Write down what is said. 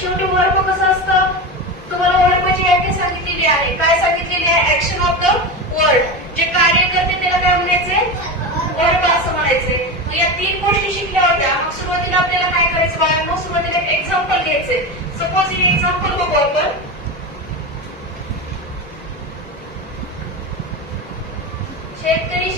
शेवटी वर्ब कसं असतं, तुम्हाला वर्बची व्याख्या सांगितलेली आहे. काय सांगितलेली आहे? Action of the word. जे कार्य करते त्याला काय म्हणायचे? वर्ब असं म्हणायचे. मग या 3 गोष्टी शिकल्या होत्या. मग सुरुवातीला आपल्याला काय करायचं बाळांनो? सुरुवातीला एक एक्झाम्पल घ्यायचे. सपोज हे एक्झाम्पल बघू आपण. शेतकरी